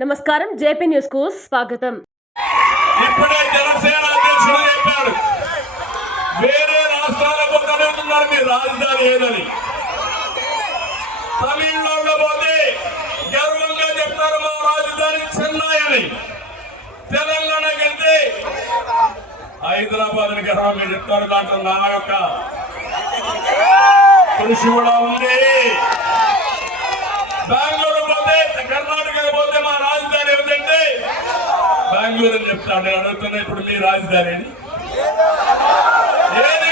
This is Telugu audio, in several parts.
నమస్కారం జేపీ న్యూస్కు స్వాగతం. ఇప్పుడే జనసేన అధ్యక్షుడు చెప్పాడు. వేరే రాష్ట్రాలకు కలుగుతున్నారు మీ రాజధాని ఏదని. తమిళనాడులో పోతే గర్వంగా చెప్తారు మా రాజధాని చెన్నై అని తెలంగాణకి వెళ్తే హైదరాబాద్ అని గర్వంగా చెప్తారు దాంట్లో నా యొక్క కృషి కూడా ఉంది. బెంగళూరు పోతే కర్ణాటక పోతే మా రాజధాని ఏమిటంటే బెంగళూరు అని చెప్తాడు. నేను అడుగుతున్నా ఇప్పుడు మీ రాజధాని ఏది?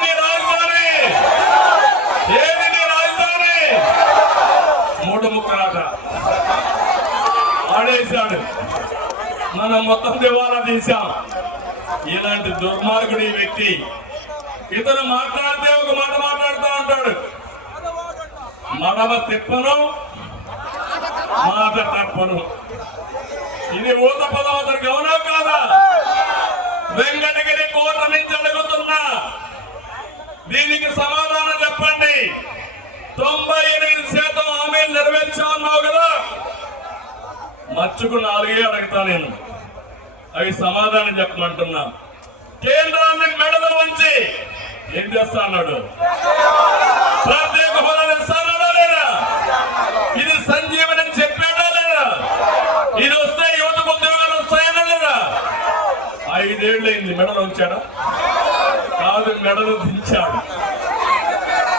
మీ రాజధాని? ఏది మీ రాజధాని? మూడు ముక్కలాట. ఆడేశాడు. మనం మొత్తం దివాలా తీశాం. ఇలాంటి దుర్మార్గుడు వ్యక్తి. ఇతను మాట్లాడితే ఒక మాట మాట్లాడుతూ ఉంటాడు. మడవ తిప్పను మాట తప్పను. ఇది ఊత పదవతరు గౌరవం కాదా? వెంకటగిరి కోట నుంచి అడుగుతున్నా దీనికి సమాధానం చెప్పండి. తొంభై ఎనిమిది శాతం హామీలు నెరవేర్చామన్నావు కదా? మచ్చుకు నాలుగే అడుగుతా నేను. అవి సమాధానం చెప్పమంటున్నా. కేంద్రాన్ని మెడలో ఉంచి ఏం చేస్తా అన్నాడు ప్రత్యేక హోదా తెస్తానడా లేదా ఇది సంజీవని అని చెప్పాడా లేదా ఇది వస్తే యువతకు ఉద్యోగాలు వస్తాయనా లేదా ఐదేళ్ళు అయింది మెడలు ఉంచాడా? కాదు మెడలు దించాడు.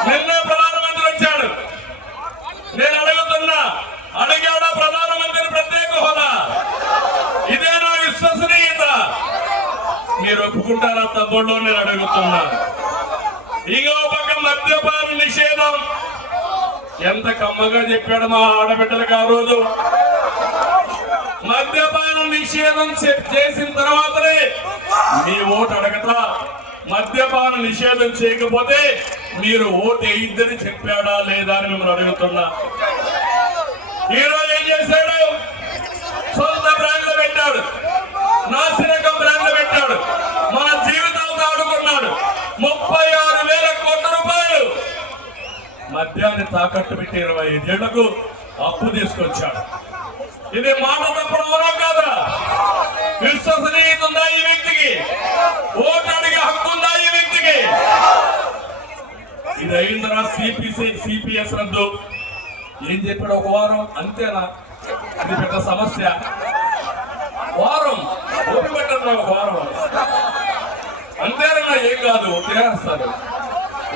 నిన్న ప్రధానమంత్రి వచ్చాడు. నేను అడుగుతున్నా అడిగాడా ప్రధానమంత్రి ప్రత్యేక హోదా? ఇదే నా విశ్వసనీయత. మీరు ఒప్పుకుంటారా తమ్ముళ్ళు? నేను అడుగుతున్నా. ఇంకో పక్క మద్యపాన నిషేధం. ఎంత కమ్మగా చెప్పాడు మా ఆడబిడ్డలకు ఆ రోజు. మద్యపాన నిషేధం చేసిన తర్వాతనే మీ ఓటు అడగతా మద్యపాన నిషేధం చేయకపోతే మీరు ఓటు వేయిద్దని చెప్పాడా లేదా అని మిమ్మల్ని అడుగుతున్నా. ఈరోజు ఏం చేశాడు? సొంత బ్రాండ్లు పెట్టాడు. నాసిరకం బ్రాండ్లు పెట్టాడు. మన జీవితాలతో ఆడుకున్నాడు. ముప్పై ఆరు వేల కోట్ల రూపాయలు. మద్యాన్ని తాకట్టు పెట్టి ఇరవై ఐదేళ్ళకు అప్పు తీసుకొచ్చాడు. ఇది మాట తప్పుడు అవునా కాదా విశ్వసనీయత ఉందా ఈ వ్యక్తికి ఓటు అడిగే హక్కు ఉందా ఈ వ్యక్తికి? ఇది అయిన తర్వాత సిపిసి సిపిఎస్ రద్దు. ఏం చెప్పాడు ఒక వారం? అంతేనా? ఇది పెద్ద సమస్య. వారం. ఓపి పెట్టండి ఒక వారం. అంతేనా ఏం కాదు చేస్తారు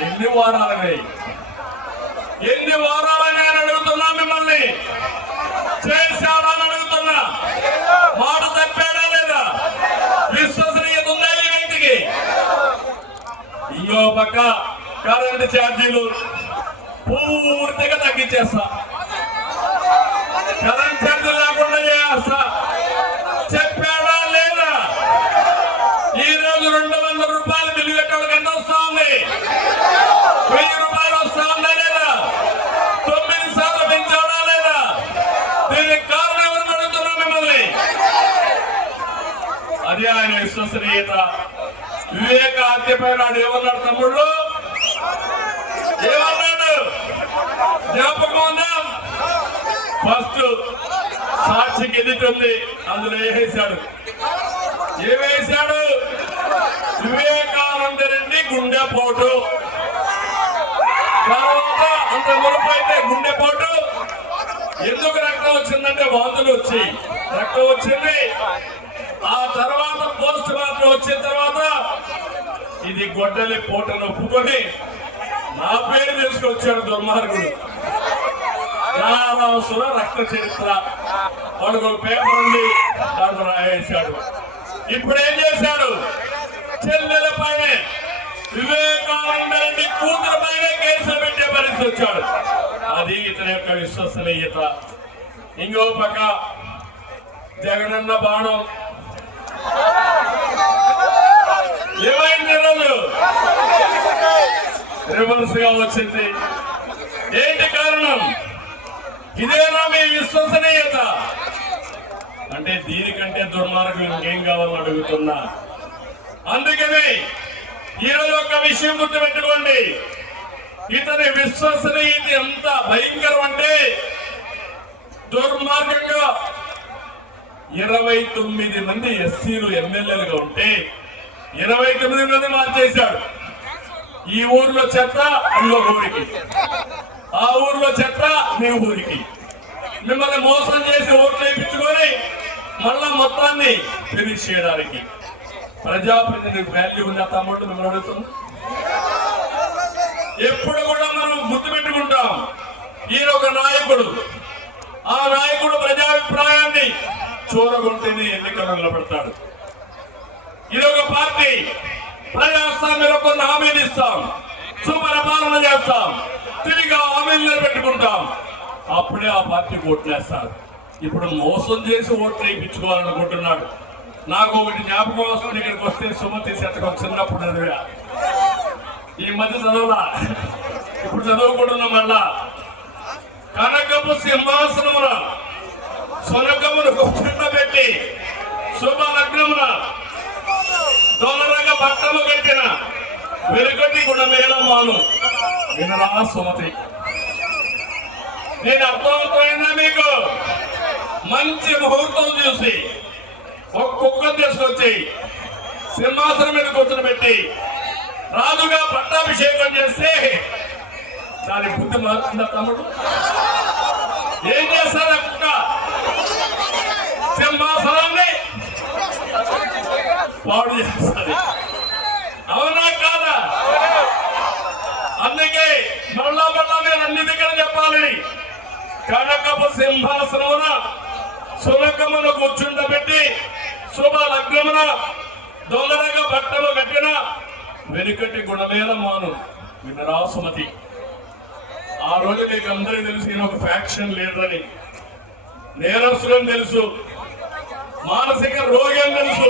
ఎన్ని వారాలనే. ఎన్ని వారాలనే అని అడుగుతున్నా మిమ్మల్ని. చేశాడని అని అడుగుతున్నా మాట తప్పాడా లేదా విశ్వసనీయత ఉందా ఈ వ్యక్తికి ఓ పక్క కరెంట్ ఛార్జీలు పూర్తిగా తగ్గించేస్తా. కరెంట్ ఛార్జీలు లేకుండా చేస్తా. చెప్పాడా లేదా? ఈ రోజు రెండు వందల రూపాయలు బిల్లు కట్టడానికి ఎంత వస్తా ఉంది వెయ్యి రూపాయలు వస్తా ఉందా లేదా? తొమ్మిది సార్లు పెంచాడా లేదా? దీనికి కారణం ఎవరు అడుగుతున్నా మిమ్మల్ని? అదే ఆయన విశ్వసనీయత. వివేక హత్యపై నాడు ఏమన్నాడు తమ్ముళ్ళు ఏమన్నాడు? జ్ఞాపకం ఉందా? ఫస్ట్ సాక్షికి ఎదుటుంది అందులో వేసేశాడు ఏమేశాడు వివేకానంద రెడ్డి గుండెపోటు. తర్వాత అంత మునుపు అయితే గుండెపోటు. ఎందుకు రక్తం వచ్చిందంటే వాంతులు వచ్చి రక్తం వచ్చింది గొడ్డలి పోటను ఒప్పుకొని నా పేరు తెలుసుకొచ్చాడు దుర్మార్గుడు. రామసుల రక్త చరిత్ర. వాడు ఒక పేపర్ ఉంది దాంట్లో రాయేశాడు. ఇప్పుడు ఏం చేశాడు? చెల్లెల పైన వివేకానంద రెడ్డి కూతురు పైన కేసులు పెట్టే పరిస్థితి వచ్చాడు. అది ఇతని యొక్క విశ్వసనీయత. ఇంకో పక్క జగనన్న బాణం. ఏమైంది ఈరోజు? రివర్స్గా వచ్చింది. ఏంటి కారణం? ఇదేనా మీ విశ్వసనీయత? అంటే దీనికంటే దుర్మార్గం ఇంకేం కావాలని అడుగుతున్నా. అందుకని ఈరోజు ఒక విషయం గుర్తుపెట్టుకోండి. ఇతని విశ్వసనీయత ఎంత భయంకరం అంటే దుర్మార్గంగా ఇరవై తొమ్మిది మంది ఎస్సీలు ఎమ్మెల్యేలుగా ఉంటే ఇరవై తొమ్మిది మంది మార్చేశాడు ఈ ఊర్లో చెత్త ఇంకో ఊరికి ఆ ఊర్లో చెత్త మీ ఊరికి మిమ్మల్ని మోసం చేసి ఓట్లు వేయించుకొని మళ్ళా మొత్తాన్ని ఫినిష్ చేయడానికి ప్రజాప్రతినిధి వాల్యూ ఉందా తమ్ముడు మిమ్మల్ని అడుగుతుంది. ఎప్పుడు కూడా మనం గుర్తుపెట్టుకుంటాం ఈయన ఒక నాయకుడు. ఆ నాయకుడు ప్రజాభిప్రాయాన్ని చూరగొంటేనే ఎన్నికలు నిలబెడతాడు. ఇదొక పార్టీ. ప్రజాస్వామ్యంలో కొన్ని హామీలు ఇస్తాం. సుపరిపాలన చేస్తాం. తిరిగి ఆ హామీలు నిలబెట్టుకుంటాం. అప్పుడే ఆ పార్టీ ఓట్లేస్తారు ఇప్పుడు మోసం చేసి ఓట్లు వేయించుకోవాలనుకుంటున్నాడు. నాకు ఒకటి జ్ఞాపకం వస్తుంది. ఇక్కడికి వస్తే సుమతి శతకం చిన్నప్పుడు చదివా. ఈ మధ్య చదవలా? ఇప్పుడు చదువుకుంటున్నాం మళ్ళా. కనకపు సింహాసనమున సునకమును పెట్టి శుభ లగ్నమున తొలరగా పట్టము కట్టిన వెలుగొట్టి గుణమేళ మాను. వినరా సుమతి. నేను అర్థమవుతుందా మీకు? మంచి ముహూర్తం చూసి ఒక కుక్క తీసుకొచ్చి సింహాసనం మీద కూర్చోబెట్టి రాజుగా పట్టాభిషేకం చేస్తే దాని బుద్ధి మారుతుందా తమ్ముడు? ఏం చేస్తారా కుక్క సింహాసనాన్ని పాడు చేస్తుంది అవునా కాదా? అందుకే మళ్ళా మళ్ళా నేను అన్ని దగ్గర చెప్పాలి. కనకపు సింహాసనమున సునకమును కూర్చుండబెట్టి శుభ లగ్నమున దొంగరగా బట్టలు కట్టిన వెనుకటి గుణమేల మాను వినరా సుమతి. ఆ రోజు మీకు అందరికీ తెలుసు ఈయన ఒక ఫ్యాక్షన్ లీడర్ అని. నేరస్తులని తెలుసు మానసిక రోగి అని తెలుసు.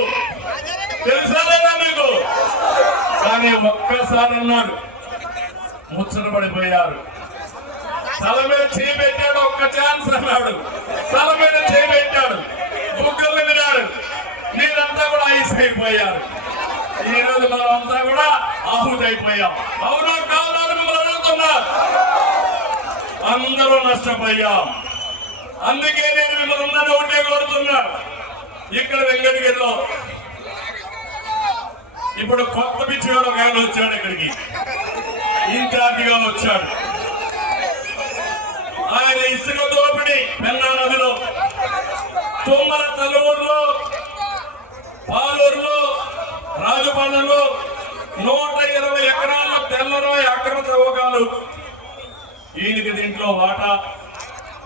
తెలుసా లేదా మీకు? కానీ ఒక్కసారి అన్నాడు. ముచ్చట పడిపోయారు. తల మీద చేయి పెట్టాడు ఒక్క ఛాన్స్ అన్నాడు. తల మీద చేయి పెట్టాడు. బుగ్గలు వినాడు మీరంతా కూడా ఐస్ అయిపోయారు. ఈ రోజు మనం అంతా కూడా ఆహుతి అయిపోయాం. అవునా కావాలని మిమ్మల్ని అడుగుతున్నారు అందరూ నష్టపోయాం. అందుకే నేను మిమ్మల్ని ఉన్నది ఒకటే కోరుతున్నాను ఇక్కడ వెంకటగిరిలో ఇప్పుడు కొత్త పిచ్చివాడు ఒక ఆయన వచ్చాడు ఇక్కడికి. ఇన్ఛార్జిగా వచ్చాడు. ఆయన ఇసుక దోపిడి పెన్నా నదిలో తుమ్మల తలువుల్లో పాలూరులో రాజుపాలెంలో నూట ఇరవై ఎకరాల తెల్లరాయి అక్రమ తవ్వకాలు. ఈయనకి దీంట్లో వాటా.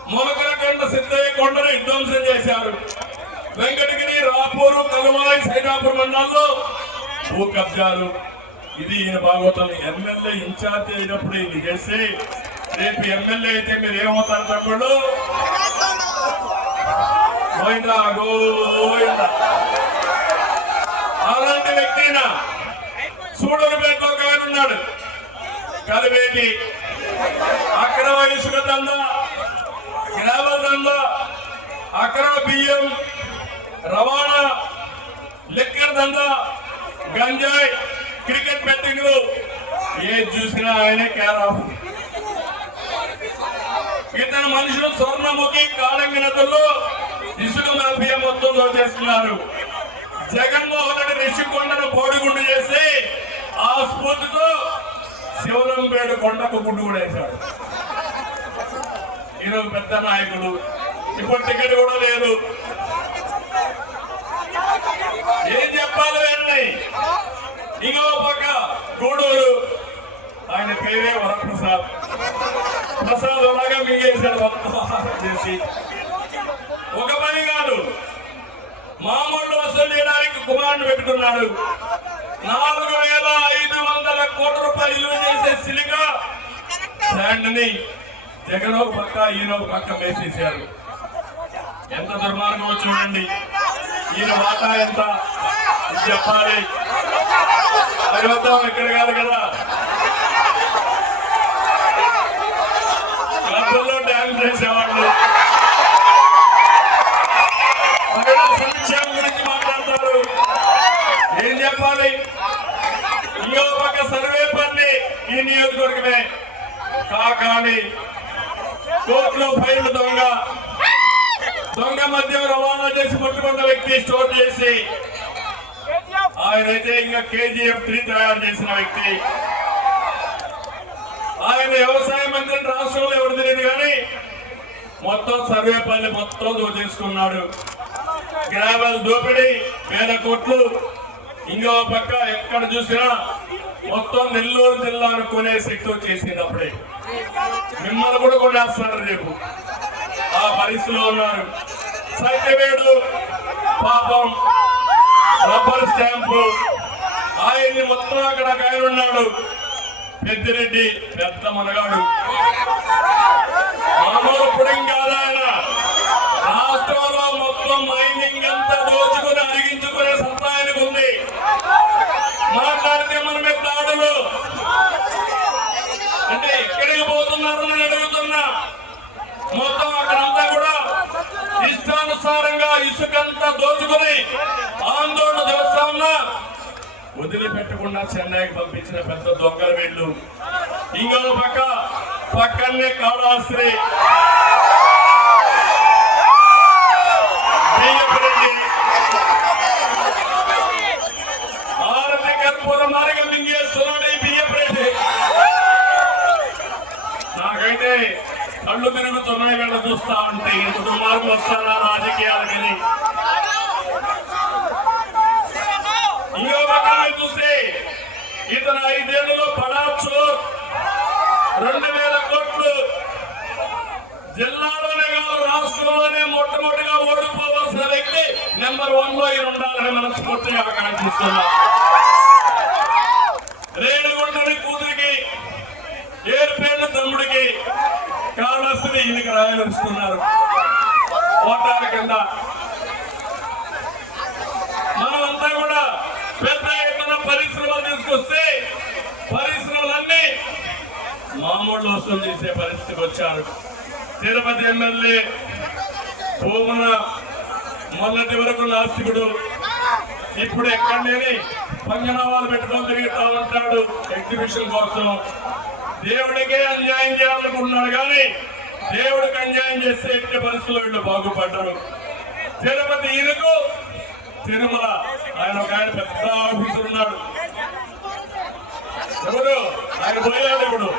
మొలకలకొండ సిద్ధయ్య కొండను విధ్వంసం చేశారు. వెంకటగిరి రాపూరు కలువాయి సైదాపూర్ మండలాల్లో భూ కబ్జాలు ఇది ఈయన భాగవతం. ఎమ్మెల్యే ఇన్ఛార్జ్ అయినప్పుడు ఇది చేస్తే రేపు ఎమ్మెల్యే అయితే మీరు ఏమవుతారు తమ్ముళ్ళు? గోవిందా గోవిందా. అలాంటి వ్యక్తి సూడూరుపేటలో ఒక ఆయన ఉన్నాడు. కలివేటి అక్రమ ఇసుక దంద గ్రామ దంద అక్రమ బియ్యం రవాణా లిక్కర్ దందా గంజాయి క్రికెట్ బెట్టింగ్ ఏది చూసినా ఆయనే కేర్ ఆఫ్ ఇతను మనుషులు స్వర్ణముఖి కాళంగి నదుల్లో ఇసుక మాఫియా మొత్తం దోచేస్తున్నారు. జగన్మోహన్ రెడ్డి రిషికొండను పోడిగుండు చేసి ఆ స్ఫూర్తితో శివరంపేట కొండకు గుండు కూడా వేశాడు. ఈరోజు పెద్ద నాయకుడు. ఇప్పుడు టికెట్ కూడా లేదు. ఏం చెప్పాలి వెళ్ళి ఇంకో పక్క గూడూరు. ఆయన పేరే వరప్రసాద్. ప్రసాద్ అలాగా మింగేశాడు మొత్తం చేసి. ఒక పని కాదు. మామూలు వసూలు చేయడానికి కుమారుడు పెట్టుకున్నాడు. నాలుగు వేల ఐదు వందల కోట్ల రూపాయలు విలువ చేసే సిలికా శాండ్ని జగన్ ఒక పక్క ఈయన ఒక పక్క వేసేసారు ఎంత దుర్మార్గం చూడండి. ఈయన వాటా ఎంత? చెప్పాలి. అది వద్దాం ఇక్కడ కాదు కదా. క్లబ్లో డ్యాన్స్ చేసేవాళ్ళు. మహిళా సంక్షేమం గురించి మాట్లాడతారు. ఏం చెప్పాలి? ఇంకో పక్క సర్వేపల్లి ఈ నియోజకవర్గమే. కాకాని రవాణా చేసి పట్టుకొని ఆయన అయితే ఇంకా కేజీఎఫ్ త్రీ తయారు చేసిన వ్యక్తి. ఆయన వ్యవసాయ మంత్రి రాష్ట్రంలో ఎవరు తెలియదు కానీ మొత్తం సర్వేపల్లి మొత్తం దోచేసుకున్నాడు. గ్రావెల్ దోపిడీ వేల కోట్లు. ఇంకో పక్క ఎక్కడ చూసినా మొత్తం నెల్లూరు జిల్లాను కొనే శక్తి వచ్చేసింది అప్పుడే. మిమ్మల్ని కూడా కొనేస్తారు రేపు. ఆ పరిస్థితిలో ఉన్నారు. సత్యవేడు పాపం రబ్బర్ స్టాంపు ఆయన్ని మొత్తం అక్కడ ఒక పెద్దిరెడ్డి పెద్ద మనగాడు పుడింగ్ కాదు ఆయన. రాష్ట్రంలో మొత్తం మైనింగ్ అంతా దోచుకుని అరిగించుకునే సత్తా ఆయనకు ఉంది. మాట్లాడితే మన మీద దాడులు. అంటే ఎక్కడికి పోతున్నారు అని అడుగుతున్నా. మొత్తం అక్కడంతా కూడా ఇష్టానుసారంగా ఇసుకంతా దోచుకుని ఆందోళన చేస్తా ఉన్నా వదిలిపెట్టకుండా చెన్నైకి పంపించిన పెద్ద దొంగల వీళ్ళు. ఇంకో పక్క పక్కనే కాళాశ్రీ ఉండాలని మనస్ఫూర్తిగా ఆకాంక్షిస్తున్నా. రేణుగుంటని కూతురికి ఏరుపేట తమ్ముడికి కాళహస్తిని ఈయనకి రాయవరుస్తున్నారు ఓటాల కింద. మనమంతా కూడా పెద్ద ఎత్తున పరిశ్రమలు తీసుకొస్తే పరిశ్రమలన్నీ మామూలు వసూలు చేసే పరిస్థితికి వచ్చారు. తిరుపతి ఎమ్మెల్యే భూమన మొన్నటి వరకు నాస్తికుడు ఇప్పుడు ఎక్కడ లేని పంజనామాలు పెట్టుకొని తిరుగుతా ఉంటాడు ఎగ్జిబిషన్ కోసం. దేవుడికే అన్యాయం చేయాలనుకుంటున్నాడు కానీ దేవుడికి అన్యాయం చేస్తే ఎట్టి పరిస్థితుల్లో వీళ్ళు బాగుపడ్డారు. తిరుపతి ఈయనకు తిరుమల. ఆయన ఒక ఆయన పెద్ద ఆఫీసర్ ఉన్నాడు. ఎవరు? ఆయన పోయాడు ఇప్పుడు.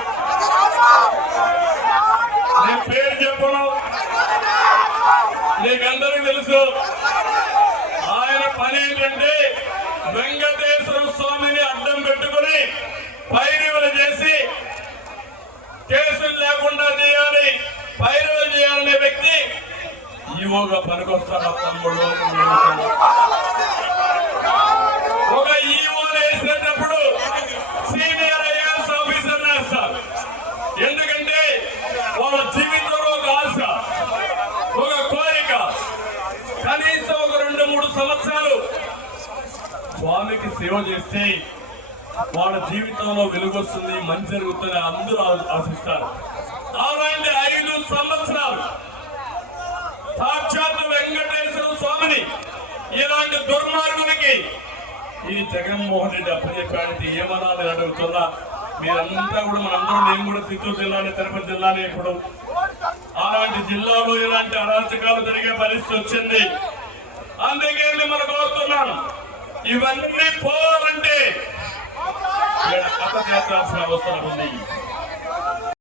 నేను పేరు చెప్పను నీకందరికి తెలుసు ఆయన పని ఏంటంటే వెంకటేశ్వర స్వామిని అడ్డం పెట్టుకుని పైరువులు చేసి కేసులు లేకుండా చేయాలి పైరువులు చేయాలనే వ్యక్తి ఈవోగా పనికొస్తాడు తమ్ముడు ఒక ఈవో వేసేటప్పుడు సీనియర్ ఐఏఎస్ ఆఫీసర్ వేస్తారు ఎందుకంటే వాళ్ళ జీవితంలో ఒక ఆశ ఒక కోరిక. కనీసం ఒక రెండు మూడు సంవత్సరాలు స్వామికి సేవ చేస్తే వాళ్ళ జీవితంలో వెలుగొస్తుంది మంచి జరుగుతుంది అందరూ ఆశిస్తారు అలాంటి ఐదు సంవత్సరాలు సాక్షాత్ వెంకటేశ్వర స్వామిని ఇలాంటి దుర్మార్గునికి. ఈ జగన్మోహన్ రెడ్డి అప్పచెప్పాడంటే ఏమనాలి అని అడుగుతున్నా. మీరంతా కూడా మనందరం నేను కూడా చిత్తూరు జిల్లానే తిరుపతి జిల్లానే ఇప్పుడు. అలాంటి జిల్లాలో ఇలాంటి అరాచకాలు జరిగే పరిస్థితి వచ్చింది. అందుకే మిమ్మల్ని కోరుతున్నాను. ఇవన్నీ పోవాలంటే ఇక్కడ కథ అవసరం ఉంది.